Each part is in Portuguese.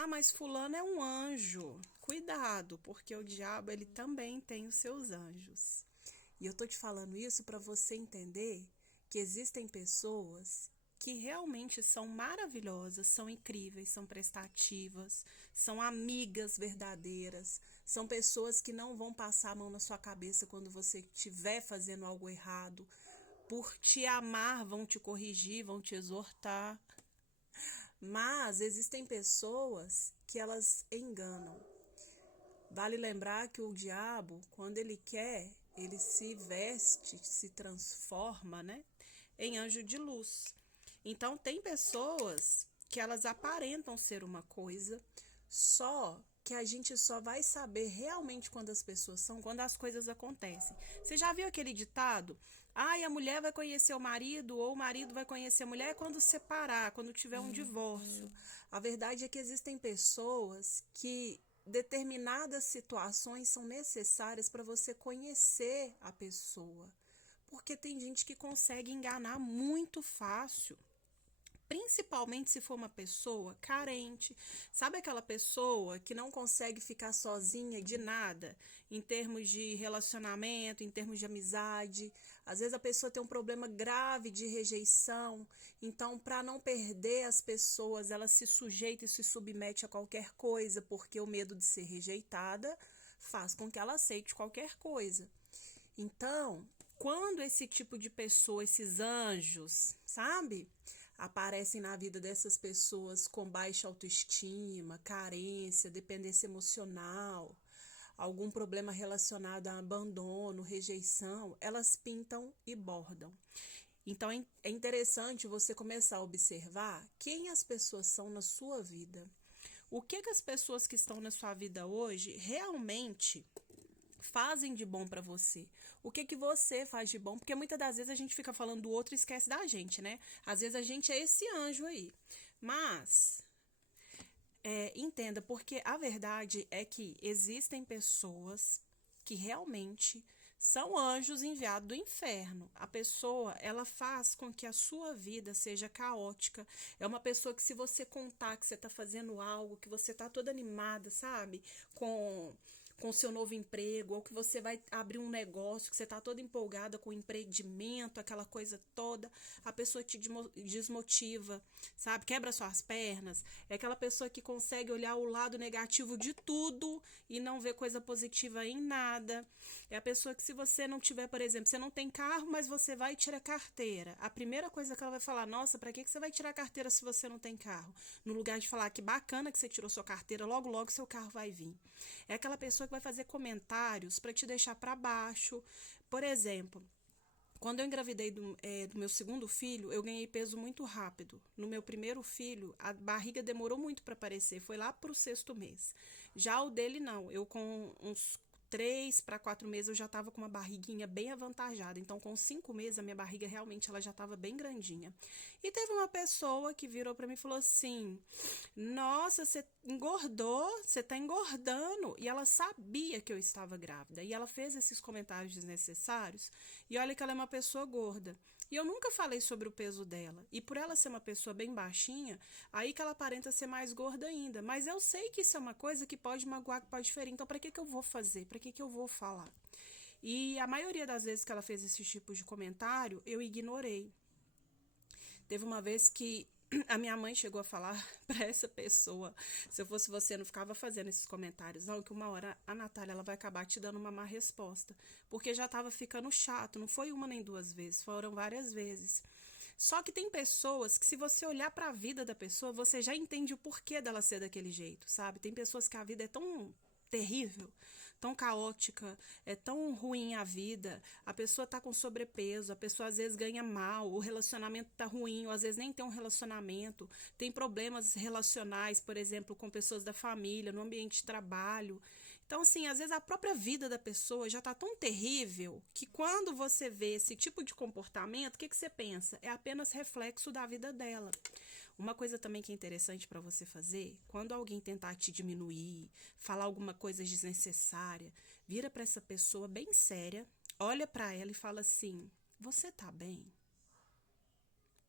Ah, mas fulano é um anjo. Cuidado, porque o diabo ele também tem os seus anjos. E eu tô te falando isso para você entender que existem pessoas que realmente são maravilhosas, são incríveis, são prestativas, são amigas verdadeiras, são pessoas que não vão passar a mão na sua cabeça quando você estiver fazendo algo errado. Por te amar, vão te corrigir, vão te exortar. Mas existem pessoas que elas enganam. Vale lembrar que o diabo, quando ele quer, ele se veste, se transforma, né, em anjo de luz. Então tem pessoas que elas aparentam ser uma coisa, só que a gente só vai saber realmente quando as pessoas são, quando as coisas acontecem. Você já viu aquele ditado? Ai, a mulher vai conhecer o marido ou o marido vai conhecer a mulher quando separar, quando tiver um divórcio. A verdade é que existem pessoas que determinadas situações são necessárias para você conhecer a pessoa. Porque tem gente que consegue enganar muito fácil. Principalmente se for uma pessoa carente. Sabe aquela pessoa que não consegue ficar sozinha de nada, em termos de relacionamento, em termos de amizade? Às vezes a pessoa tem um problema grave de rejeição, então, para não perder as pessoas, ela se sujeita e se submete a qualquer coisa, porque o medo de ser rejeitada faz com que ela aceite qualquer coisa. Então, quando esse tipo de pessoa, esses anjos, sabe, aparecem na vida dessas pessoas com baixa autoestima, carência, dependência emocional, algum problema relacionado a abandono, rejeição, elas pintam e bordam. Então é interessante você começar a observar quem as pessoas são na sua vida. O que as pessoas que estão na sua vida hoje realmente fazem de bom para você? O que você faz de bom? Porque muitas das vezes a gente fica falando do outro e esquece da gente, né? Às vezes a gente é esse anjo aí. Mas entenda, porque a verdade é que existem pessoas que realmente são anjos enviados do inferno. A pessoa, ela faz com que a sua vida seja caótica. É uma pessoa que se você contar que você tá fazendo algo, que você tá toda animada, sabe? Com seu novo emprego, ou que você vai abrir um negócio, que você tá toda empolgada com o empreendimento, aquela coisa toda, a pessoa te desmotiva, sabe? Quebra suas pernas. É aquela pessoa que consegue olhar o lado negativo de tudo e não ver coisa positiva em nada. É a pessoa que se você não tiver, por exemplo, você não tem carro, mas você vai e tira carteira. A primeira coisa que ela vai falar, nossa, pra que você vai tirar carteira se você não tem carro? No lugar de falar que bacana que você tirou sua carteira, logo logo seu carro vai vir. É aquela pessoa que vai fazer comentários para te deixar para baixo. Por exemplo, quando eu engravidei do meu segundo filho, eu ganhei peso muito rápido. No meu primeiro filho, a barriga demorou muito para aparecer, foi lá para o sexto mês. Já o dele, não. Eu, com uns 3 para 4 meses, eu já estava com uma barriguinha bem avantajada. Então, com 5 meses, a minha barriga realmente ela já estava bem grandinha. E teve uma pessoa que virou para mim e falou assim: nossa, você engordou, você tá engordando. E ela sabia que eu estava grávida. E ela fez esses comentários desnecessários. E olha que ela é uma pessoa gorda. E eu nunca falei sobre o peso dela. E por ela ser uma pessoa bem baixinha, aí que ela aparenta ser mais gorda ainda. Mas eu sei que isso é uma coisa que pode magoar, que pode ferir. Então, para que eu vou fazer? Para que eu vou falar? E a maioria das vezes que ela fez esse tipo de comentário, eu ignorei. Teve uma vez que a minha mãe chegou a falar para essa pessoa: se eu fosse você, não ficava fazendo esses comentários, não, que uma hora a Natália ela vai acabar te dando uma má resposta, porque já estava ficando chato, não foi uma nem duas vezes, foram várias vezes. Só que tem pessoas que, se você olhar para a vida da pessoa, você já entende o porquê dela ser daquele jeito, sabe? Tem pessoas que a vida é tão terrível, tão caótica, é tão ruim a vida, a pessoa tá com sobrepeso, a pessoa às vezes ganha mal, o relacionamento tá ruim, ou às vezes nem tem um relacionamento, tem problemas relacionais, por exemplo, com pessoas da família, no ambiente de trabalho. Então, assim, às vezes a própria vida da pessoa já tá tão terrível que quando você vê esse tipo de comportamento, o que você pensa? É apenas reflexo da vida dela. Uma coisa também que é interessante para você fazer, quando alguém tentar te diminuir, falar alguma coisa desnecessária, vira para essa pessoa bem séria, olha para ela e fala assim: você tá bem?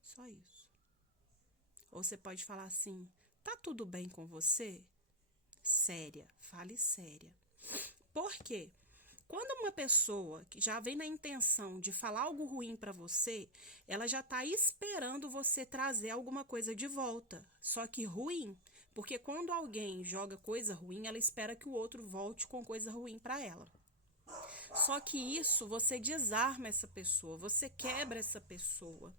Só isso. Ou você pode falar assim: Tá tudo bem com você? Séria, fale séria. Por quê? Quando uma pessoa que já vem na intenção de falar algo ruim para você, ela já está esperando você trazer alguma coisa de volta. Só que ruim, porque quando alguém joga coisa ruim, ela espera que o outro volte com coisa ruim para ela. Só que isso você desarma essa pessoa, você quebra essa pessoa.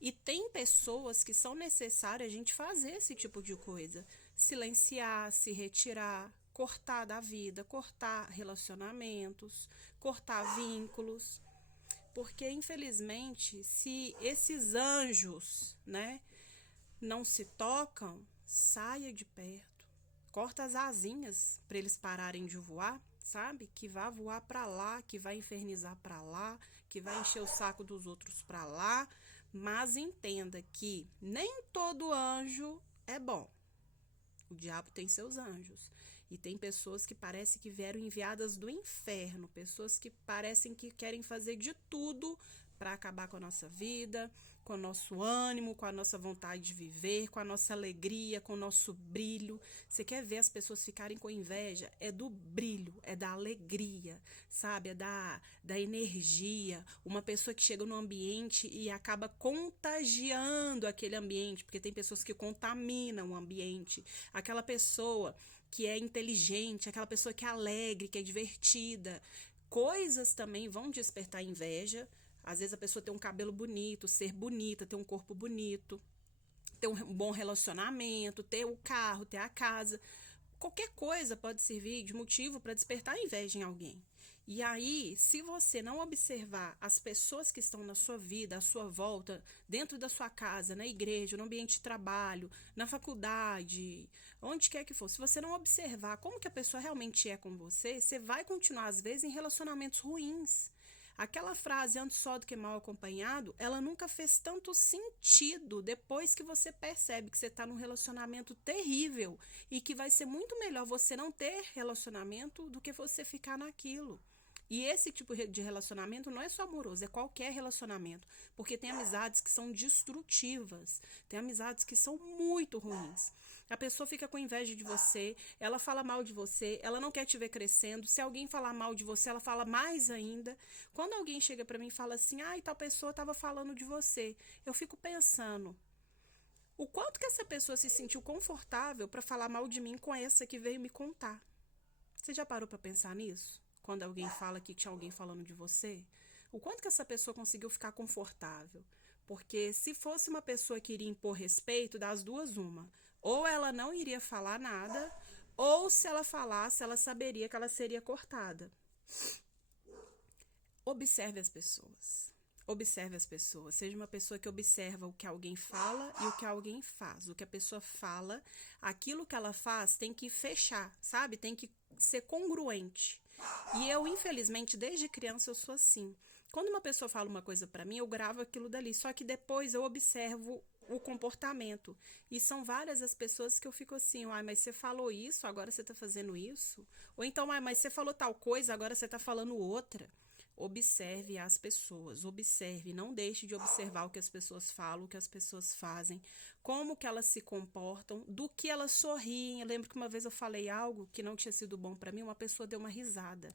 E tem pessoas que são necessárias a gente fazer esse tipo de coisa. Silenciar, se retirar, cortar da vida, cortar relacionamentos, cortar vínculos. Porque, infelizmente, se esses anjos, né, não se tocam, saia de perto. Corta as asinhas para eles pararem de voar, sabe? Que vá voar para lá, que vai infernizar para lá, que vai encher o saco dos outros para lá. Mas entenda que nem todo anjo é bom. O diabo tem seus anjos. E tem pessoas que parecem que vieram enviadas do inferno. Pessoas que parecem que querem fazer de tudo para acabar com a nossa vida, com o nosso ânimo, com a nossa vontade de viver, com a nossa alegria, com o nosso brilho. Você quer ver as pessoas ficarem com inveja? É do brilho, é da alegria, sabe? É da energia. Uma pessoa que chega no ambiente e acaba contagiando aquele ambiente, porque tem pessoas que contaminam o ambiente. Aquela pessoa que é inteligente, aquela pessoa que é alegre, que é divertida. Coisas também vão despertar inveja. Às vezes a pessoa tem um cabelo bonito, ser bonita, ter um corpo bonito, ter um bom relacionamento, ter o carro, ter a casa. Qualquer coisa pode servir de motivo para despertar inveja em alguém. E aí, se você não observar as pessoas que estão na sua vida, à sua volta, dentro da sua casa, na igreja, no ambiente de trabalho, na faculdade, onde quer que for, se você não observar como que a pessoa realmente é com você, você vai continuar, às vezes, em relacionamentos ruins. Aquela frase antes só do que mal acompanhado, ela nunca fez tanto sentido depois que você percebe que você está num relacionamento terrível e que vai ser muito melhor você não ter relacionamento do que você ficar naquilo. E esse tipo de relacionamento não é só amoroso, é qualquer relacionamento. Porque tem amizades que são destrutivas, tem amizades que são muito ruins. A pessoa fica com inveja de você, ela fala mal de você, ela não quer te ver crescendo. Se alguém falar mal de você, ela fala mais ainda. Quando alguém chega pra mim e fala assim, tal pessoa estava falando de você, eu fico pensando, o quanto que essa pessoa se sentiu confortável para falar mal de mim com essa que veio me contar. Você já parou para pensar nisso? Quando alguém fala que tinha alguém falando de você? O quanto que essa pessoa conseguiu ficar confortável? Porque se fosse uma pessoa que iria impor respeito, das duas uma. Ou ela não iria falar nada, ou se ela falasse, ela saberia que ela seria cortada. Observe as pessoas. Observe as pessoas. Seja uma pessoa que observa o que alguém fala e o que alguém faz. O que a pessoa fala, aquilo que ela faz tem que fechar, sabe? Tem que ser congruente. E eu, infelizmente, desde criança eu sou assim. Quando uma pessoa fala uma coisa pra mim, eu gravo aquilo dali. Só que depois eu observo o comportamento. E são várias as pessoas que eu fico assim, mas você falou isso, agora você tá fazendo isso? Ou então, mas você falou tal coisa, agora você tá falando outra. Observe as pessoas, observe, não deixe de observar o que as pessoas falam, o que as pessoas fazem, como que elas se comportam, do que elas sorriem. Eu lembro que uma vez eu falei algo que não tinha sido bom para mim, uma pessoa deu uma risada.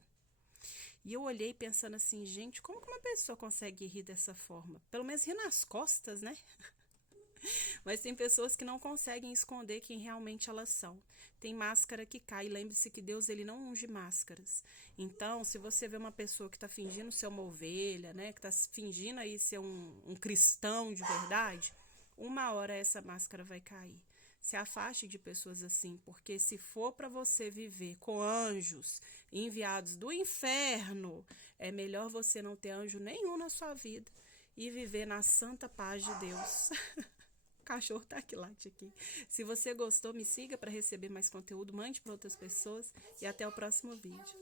E eu olhei pensando assim, gente, como que uma pessoa consegue rir dessa forma? Pelo menos rir nas costas, né? Mas tem pessoas que não conseguem esconder quem realmente elas são. Tem máscara que cai. Lembre-se que Deus ele não unge máscaras. Então, se você vê uma pessoa que está fingindo ser uma ovelha, né, que está fingindo aí ser um cristão de verdade, uma hora essa máscara vai cair. Se afaste de pessoas assim, porque se for para você viver com anjos enviados do inferno, é melhor você não ter anjo nenhum na sua vida e viver na santa paz de Deus. O cachorro tá aqui, late aqui. Se você gostou, me siga para receber mais conteúdo, mande para outras pessoas e até o próximo vídeo.